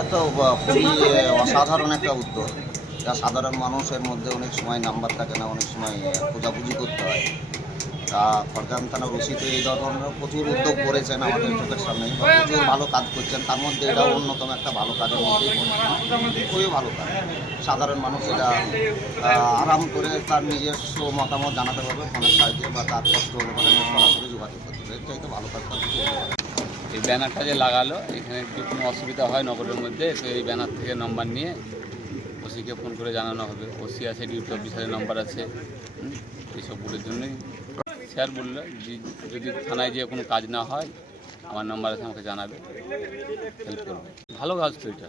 একটা অসাধারণ একটা উদ্যোগ যা সাধারণ মানুষের মধ্যে অনেক সময় নাম্বার থাকে না, অনেক সময় খোঁজাখুঁজি করতে হয়। তা খড়গ্রাম থানার ওসিতে এই ধরনের প্রচুর উদ্যোগ করেছেন আমাদের চোখের সামনে প্রচুর ভালো কাজ করছেন। তার মধ্যে এটাও অন্যতম একটা ভালো কাজের মধ্যেই খুবই ভালো কাজ। সাধারণ মানুষ এটা আরাম করে তার নিজস্ব মতামত জানাতে পারবে, ফোনের সাহায্যে বা তার কষ্ট হলে পরে সরাসরি যোগাযোগ করতে পারবে। এটাই তো ভালো কাজ করতে পারে এই ব্যানারটা যে লাগালো, এখানে একটু কোনো অসুবিধা হয় নগরের মধ্যে, তো এই ব্যানার থেকে নম্বর নিয়ে ওসিকে ফোন করে জানানো হবে। ওসি আছে, ডিউটি অফিসারের নম্বর আছে। এইসবগুলোর জন্যই। স্যার বলল, যদি থানায় যে কোনো কাজ না হয়, আমার নম্বর আছে, আমাকে জানাবে। হেল্প করবে। ভালো কাজ তো এটা।